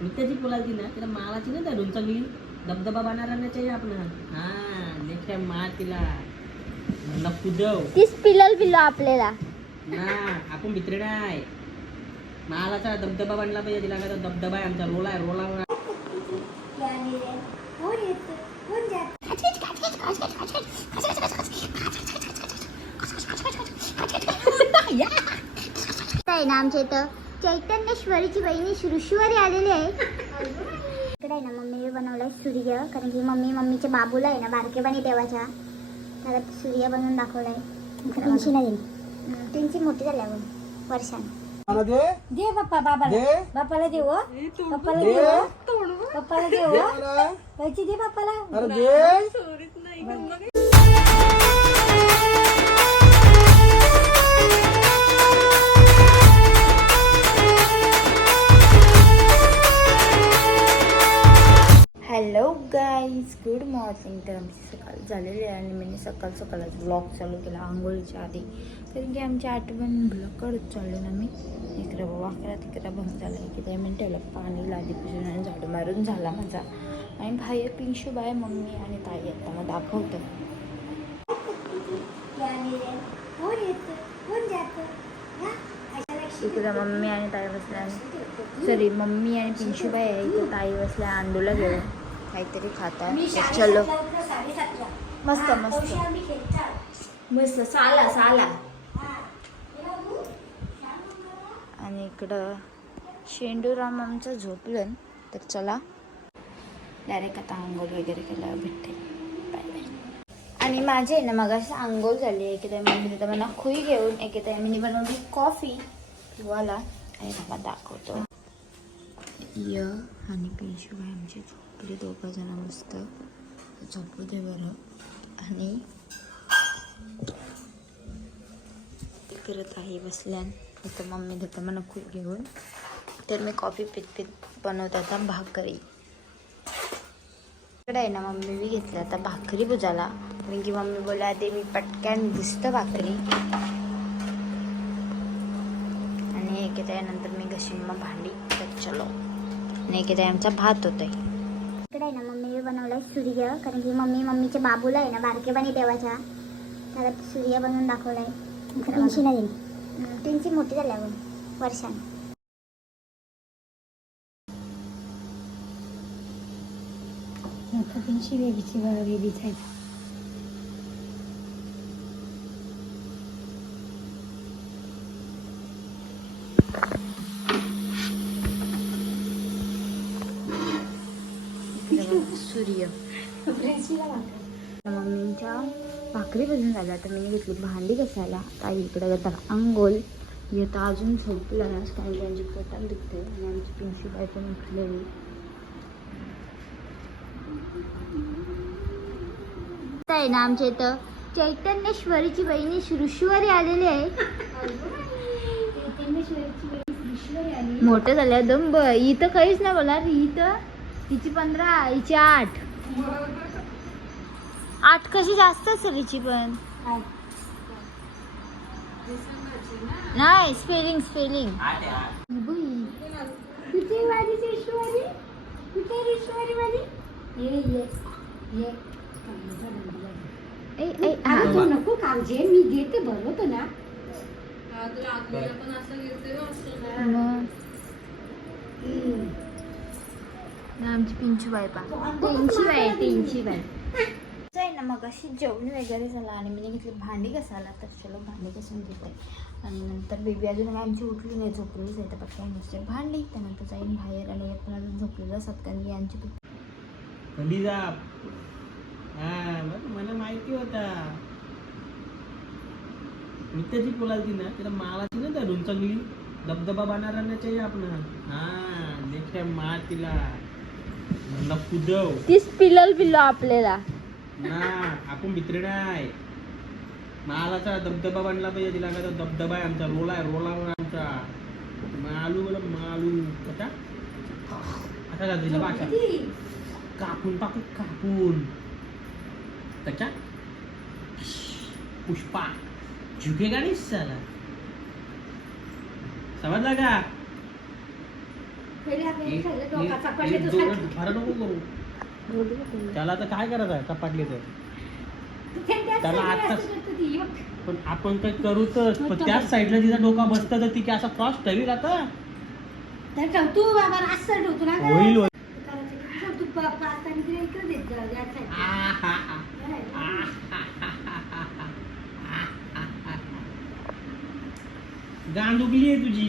नृत्याची बोलायची ना तिला मालाची ना धरून चांगली धबधबा बनारायला चाहिए आपण. हा लेख्या मा तिला. म्हणलं कुदव. तीच पिलल पिल्लो आपल्याला. ना आपण भित्रे नाही मालाचा धबधबा बनला पाहिजे तिला काय तो धबधबा आहे आमचा. रोला आहे रोला ना आमच्या इथं? चैतन्येश्वरीची बहिणी सृष्टीवारी आलेली आहे. इकडे आहे ना मम्मीने बनवलाय सूर्य. कारण की मम्मी मम्मीच्या बाबूला आहे ना बारकेबाणी देवाच्या. त्याला सूर्य बनवून दाखवलाय. तीनशे नाही तीनशे मोठी झाल्यावर वर्षाने. मला दे. दे बाप्पा बाबाला. दे. बाप्पाला देऊ बाप्पाला दे. देऊ बाप्पाला देऊ दे मला. पैसे दे बाप्पाला. हॅलो गाईज गुड मॉर्निंग तर आमची सकाळ झालेली आहे आणि मी सकाळ सकाळच ब्लॉग चालू केला आंघोळीच्या आधी. कारण की आमची आठवण ब्लॉग करत चाललो ना मी. इकडं बाबा अकरा तिकडं भंग झाला की त्या मिनिटाला पाणी लादीपासून आणि झाडू मारून झाला माझा. आणि भाई पिंशूबाई मम्मी आणि ताई आता मग दाखवतं इकडं मम्मी आणि ताई बसल्या. सॉरी मम्मी आणि पिंशूबाई आहे. इकडे ताई बसल्या अंडूला घेऊन. काहीतरी खाता चलो. मस्त मस्त. मस्त. साला साला. आणि इकडं शेंडूराम आमचं झोपलं तर चला. डायरेक्ट आता आंघोळ वगैरे केल्यावर भेटते. बाय बाय आणि माझे आहे ना मग असं आंघोळ झाली आहे. की मम्मी तर मला खुई घेऊन एके मी बनवली कॉफी. वाला. आणि मला दाखवतो. य आणि पिंशूबाई आमची आपले दोघं जण मस्त झोपू दे बरं. आणि करत आहे बसल्यान. इथं मम्मी देतं मला खूप घेऊन. तर मी कॉफी पित पित बनवते आता भाकरी. इकडे आहे ना मम्मी मी घेतली आता भाकरी बुजाला कारण की मम्मी बोला आधी मी पटक्यान दिसतं भाकरी. आणि एक त्यानंतर मी घशी मग भांडी तर चलो. आणि एक आमचा भात होत आहे इकडे आहे ना मम्मीने बनवलाय सूर्य कारण की मम्मी मम्मीच्या बाबूला आहे ना बारकेबाणी देवाच्या त्याला सूर्य बनवून दाखवलाय तीनशे नाही तीनशे मोठी झाल्यावर वर्षाने तीनशे बेबीची बेबीच आहे इकडे बघा, सूर्य. मम्मीच्या भाकरी भजून झाल्या तर मी घेतली भांडी घसायला. ताई इकडे घेतात अंघोल येतं अजून झोपला ना कारण आमची पोटात दुखते. आणि आमची पिंशीबाई पण उठलेली. आहे ना आमच्या इथं चैतन्येश्वरीची बहिणी सृष्टीवारी आलेली आहे. मोठं झाल्या दम ब इथं काहीच नाही बोला इथं हिची पंधरा हिची आठ. आठ कशी जास्त असेल हिची पण? नाही स्पेलिंग स्पेलिंग कुठे वाली ईश्वरी कुठे ईश्वरी वाली ये ये ये. ए ए. अरे तू नको काळजी मी घेते भरवतो ना. मग? ना आमची पिंचू बाई पा बाई बाई. ना मग अशी जेवण वगैरे झालं आणि मी घेतली भांडी घसायला तर चलो भांडी घसून घेते. आणि नंतर बेबी अजून आमची उठली नाही झोपलीच आहे. तर पटकन नुसते भांडी त्यानंतर जाईन बाहेर आणि पण अजून झोपलेलं असतात कारण की आमची कधी जा. हा बरं, मला माहिती होता. नृत्याची बोलायची ना तिला मालाची ना धरून चांगली. धबधबा बनारायला चाहिए आपण हा लेख्या मा तिला. म्हणलं कुदव तीच पिलल पिल्लो आपल्याला. ना आपण भित्रे नाही मालाचा धबधबा बनला पाहिजे तिला काय धबधबा आहे आमचा रोला आहे रोला आहे आमचा. मालू बोला मालू. कसा? आता का तिला भाषा? कापून टाकू कापून. कचा पुष्पा. झुकेगा नाही साला समजला का एक- एक- एक दोन फार नको करू त्याला तर काय करायचं आहे? तर. त्याला आता पण आपण काय करू तर? पण त्याच साईडला तिचा डोका बसतं तर ती काय असं क्रॉस ठेवील आता? तू बाबा असं ठेवतो ना. होईल. तू इकडे देत. गांड उगली आहे तुझी.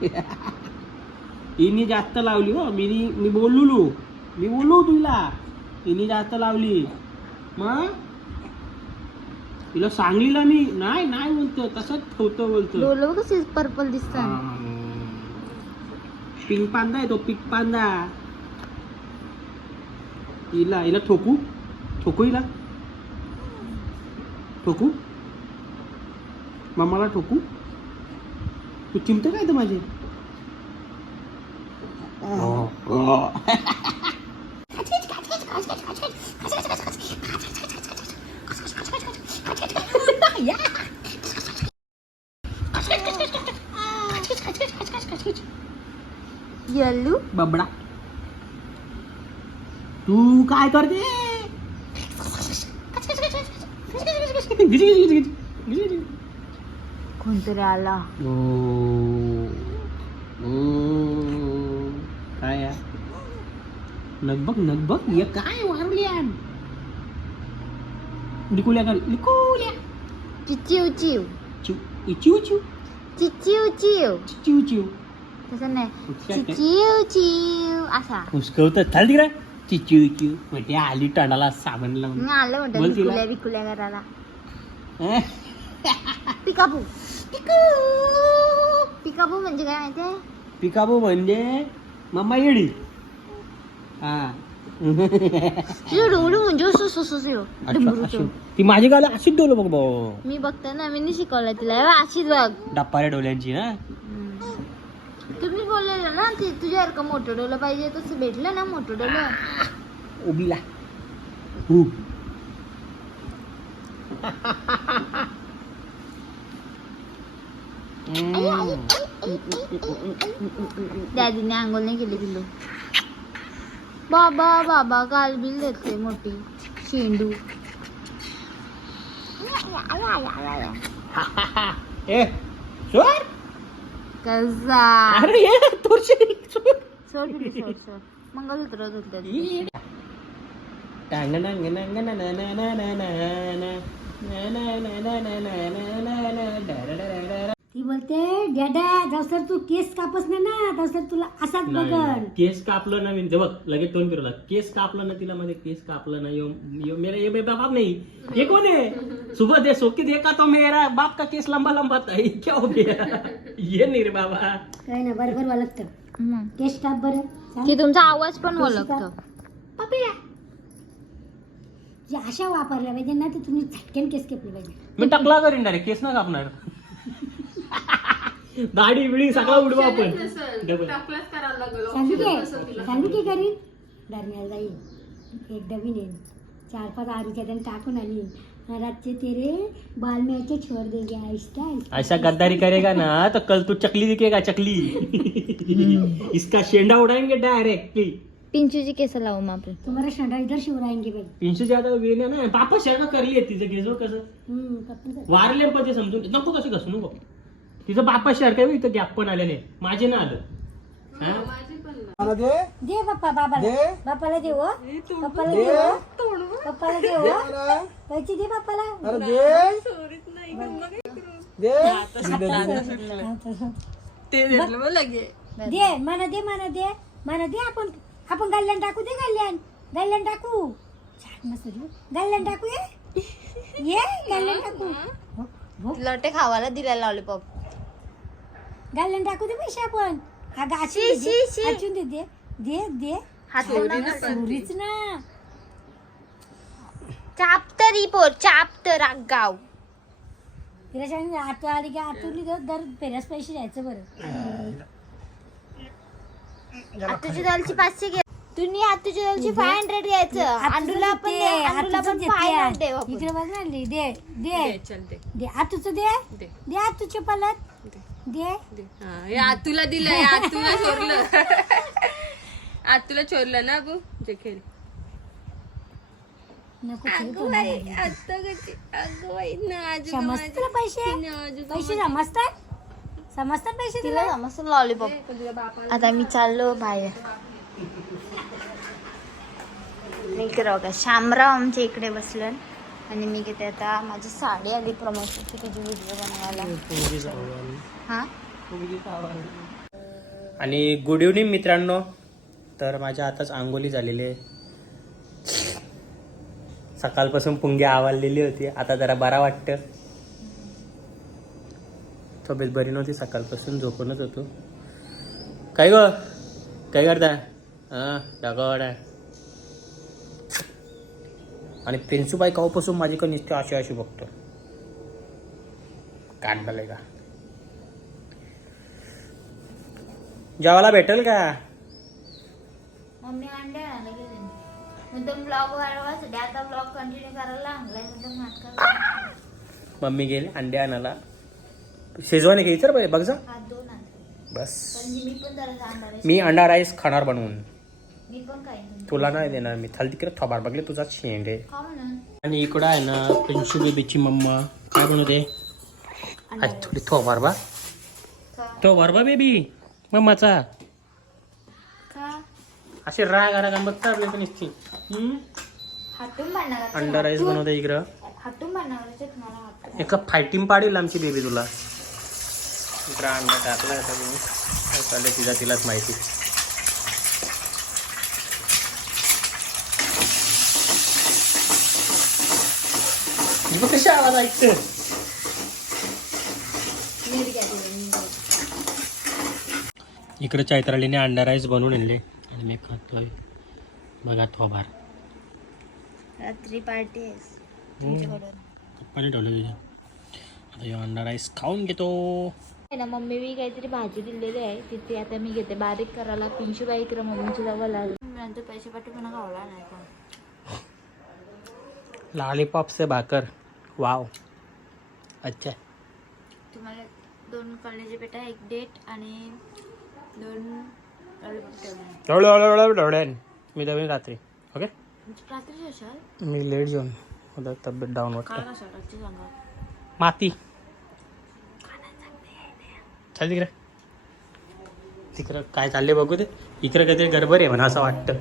हिनी जास्त लावली हो. मी मी बोललो मी बोललो तुला हिनी जास्त लावली. मग? तिला सांगलीला मी नाही नाही बोलतो तसंच ठेवतो बोलतो डोलं कसे पर्पल दिसतात पिंक पांदा आहे तो पिंक पांदा हिला हिला ठोकू. ठोकू हिला. ठोकू. मम्माला ठोकू. तू चिमतं काय तर माझे? यल्लू? बबडा. तू काय करते? कोणतरी आला ओ, ओ, काय या? नग बघ नग बघ हे काय वारल्या लिकुल्या का लिकुल्या चिचिव चिव चिव इ चिव चिव चिचिव चिव चिव चिव तसं नाही हुसक्या काय? चिचिव चिव असा हुसकवतं चाल तिकडे चिव चिव म्हणजे आली तोंडाला साबण लावून मी आलं म्हणतं बोल तिला. विकुल्या विकुल्या करायला अं? पिकाबू पिकाबू म्हणजे काय माहितीये पिकाबू म्हणजे मम्मा येडी हा तुझं डोंगरू म्हणजे असं असं असं असं अच्छा, डुंगरूचं. अशी. ती माझी गाला अशीच डोलं बघ भाऊ मी बघते ना मी शिकवलंय तिला हे बघ, अशीच बघ डप्पाऱ्या डोल्यांची ना तुम्ही बोललेलं ना ते तुझ्यासारखं मोठं डोलं पाहिजे तसं भेटलं ना मोठं डोलं उबीला हू. दादीने आंघोळ नाही केली तिला बाबा बाबा काल बिल देते मोठी शेंडू कसा अरे सोड. सोड पिलू, सोड सोड मंगळसूत्र धुतलं ई. बोलते डॅडा जसं तू केस कापस नाही ना तसं तुला असाच बघ केस कापलं ना मी बघ लगेच तोंड फिरवला. केस कापलं ना तिला मध्ये केस कापलं ना यो मेरा ये बाप नाही. हे कोण आहे? सुबह दे सोकी दे का तो मेरा बाप का केस लंबा लंबा था. ये क्या हो गया? ये नाही रे बाबा. काय ना बरोबर केस काप बरं की तुमचा आवाज पण ओळखतो. पपिया जे अशा वापरल्या पाहिजे ना ते तुम्ही झटक्यान केस कापले पाहिजे. मी टकला करीन डायरेक्ट केस ना कापणार. दाढी बिडी सगळा उडवा आपण. डबल टाकलाच करायला लागलो. सांगू option की कसं तिला. सांगू की करीन दरम्यान जाईल एक डबी चार पाच आरूच्या त्याने टाकून आली रातचे तेरे बाल में ऐसे छोड़ देंगे आहिस्ता आहिस्ता ऐसा गद्दारी करेगा ना तो कल तू चकली दिखेगा चकली. इसका शेंडा उड़ाएंगे डायरेक्टली पिंचूची केस लावू मग आपण तुम्हाला शंडा इधर शिवराएंगे भाई. तीनशे ज्यादा वेण्या ना बापा शेंगा करली आहे तिचं घेजो कसं? हम्म. वारले पण ते समजून नको कसं घसू नको तिचं बापा शेअर काय इथं गॅप पण आले नाही माझे ना आलं. हा? ना. दे. पप्पा बाबाला. बापाला दे हो. पप्पाला दे हो. पप्पाला दे हो. पैसे दे? ते दिलं मग लगे. दे मला दे मला दे. मला दे आपण. आपण गल्ल्यान टाकू दे गल्ल्यान गल्ल्यान टाकू. छान मस्त देऊ. गल्ल्यान टाकू ये. ये गल्ल्यान टाकू. हो, हो. लटे खावाला दिला लॉलीपॉप गल्ल्यान टाकू दे पैसे आपण. अगं शी, शी, शी. दे दे दे दे दे. हात चोरीच ना चाप तरी पोर चाप तर गाव तिला सांगितलं आटू आली की आटून दर दर पेऱ्यास पैसे द्यायचं बरं. आतूच्या दलची पाचशे घे. तुम्ही आतूच्या दलची फाय हंड्रेड घ्यायचं. अंडूला पण दे, अंडूला पण फाय हंड्रेड देऊ आपण. इकडे बघ ना दे दे. दे चल दे. दे आतूचं दे. दे. दे आतूचे पलट. दे. हा, हे आतूला दिलं हे आतूला चोरलं. आतूला चोरलं ना अबू जे खेळ. नको समजतं तुला पैसे? पैसे समजतात? समजतात पैसे तिला तुला? समजतं लॉलीपॉप आता मी चाललो बाहेर. मी इकडे बघा शामराव आमच्या इकडे बसलं आणि मी घेते आता माझी साडी आली प्रमोशनची तुझी व्हिडिओ बनवायला. हा? आणि गुड इव्हनिंग मित्रांनो. तर माझ्या आताच आंघोळी झालेली आहे. सकाळपासून पुंगी आवडलेली होती. आता जरा बरा वाटतं. तब्येत बरी नव्हती सकाळपासून झोपूनच होतो. काय ग? काय करता? हां आहे आणि प्रिन्सूबाई काऊपासून माझी का नुसती अशी अशी बघतो काढलं का? जेवायला भेटेल का? मम्मी अंडे आणायला गेले मग तो ब्लॉग वाढवायसाठी आता ब्लॉग कंटिन्यू करायला आणलाय नाटक मम्मी गेले अंडे आणायला. शेजवाने घे तर बघ जा. बस. मी अंडा राईस खाणार बनवून. मी पण काही तुला नाही देणार मी थाल तिकडे थोबाड बघले तुझा शेंडे खा म्हणून आणि इकडं आहे ना पिंशू बेबीची मम्मा. काय बनवते आज थोडी थोबार बा थोबार बा बेबी मम्माचा. का? असे राग आला का बघता आपल्या नुसती? हम्म? हटून भांडणार अंडा राईस बनवते इकडं. हटून भांडणार तुम्हाला हटून. एका फायटिंग पाडेल आमची बेबी तुला. इकडं अंडा टाकला आता मी. काय चाललंय तिला तिलाच माहिती. कशी आवाज ऐकते इकडे चैत्रालीने अंडा राईस बनवून आणले. आणि मी खातोय. बघा थोबार रात्री पार्टी ठेवलं आता अंडा राईस खाऊन घेतो. ना मम्मी मी काहीतरी भाजी दिलेली आहे. तिथे आता मी घेते. बारीक करायला पिंशू बाई इकडे मम्मीची जवळ नंतर पैसे पाठी पण खावला नाही का? लॉलीपॉप से भाकर. वाव. अच्छा. तुम्हाला दोन पेटा एक डेट आणि दोन मी नवीन रात्री ओके? म्हणजे रात्री असाल मी लेट जेवण. तब्येत डाऊन काल वाटतं कसा रात्री सांगा माती. चल तिकडे. तिकडं काय चाललंय बघू ते. इकडं काहीतरी गडबड आहे म्हणा असं वाटतं.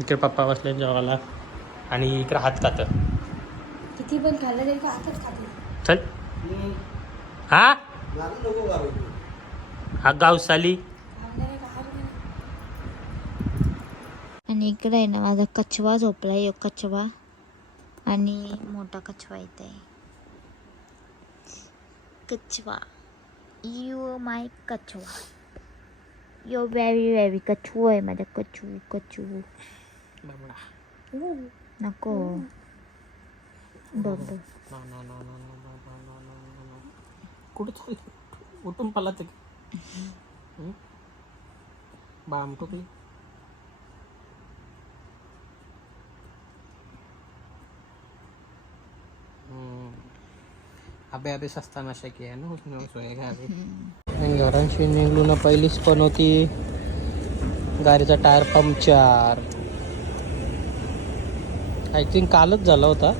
इकडे पप्पा बसले जेवायला. आणि इकडं हात खातं किती पण खाल्लं तरी का आताच खाते चल. हा? हा गावसाली. आणि इकडे आहे ना माझा कछवा झोपलाय एक कछवा. आणि मोठा कछवा इथे आहे. कछवा. यू माय कछवा. यो व्यावी व्यावी कछू आहे माझा कछू कछू नको. बघ कुठं चालली? उठून पलाच बाम टोकली अबे अबे सस्ता नशा किया है ना उसने सोएगा अभी घरांशी निघलो ना पहिलीच पण होती. गाडीचा टायर पंक्चर. आय थिंक कालच झाला होता.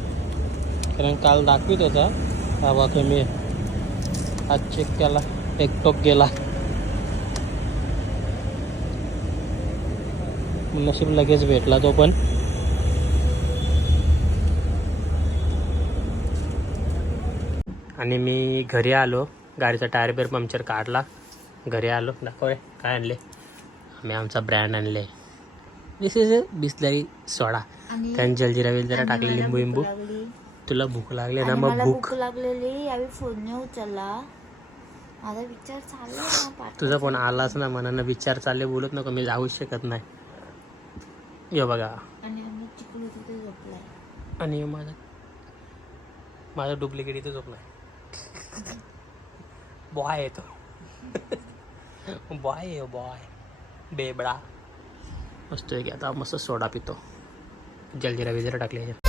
कारण काल दाखवित होता. बाबा तुम्ही. आज चेक केला. एक टोक गेला. नशीब लगेच भेटला तो पण. आणि मी घरी आलो. गाडीचा टायर बिअर पंक्चर काढला. घरी आलो. दाखव रे काय आणले? आम्ही आमचा ब्रँड आणले. दिस इज बिस्लरी सोडा त्याने जलजिरा वेलजिरा आणि टाकले लिंबू लिंबू. तुला भूक लागली ना मग भूक. लागलेली. यावेळी फोन नाही उचलला माझा विचार चालला तुझा फोन आलाच ना मनानं. विचार चालले बोलत नको. मी जाऊच शकत नाही. यो बघा. आणि माझा माझा डुप्लिकेट इथे झोपलाय. बॉय आहे तो. Boy boy. बेबडा. मस्त आहे की आता मस्त सोडा पितो. जलजिरा विजिरा टाकले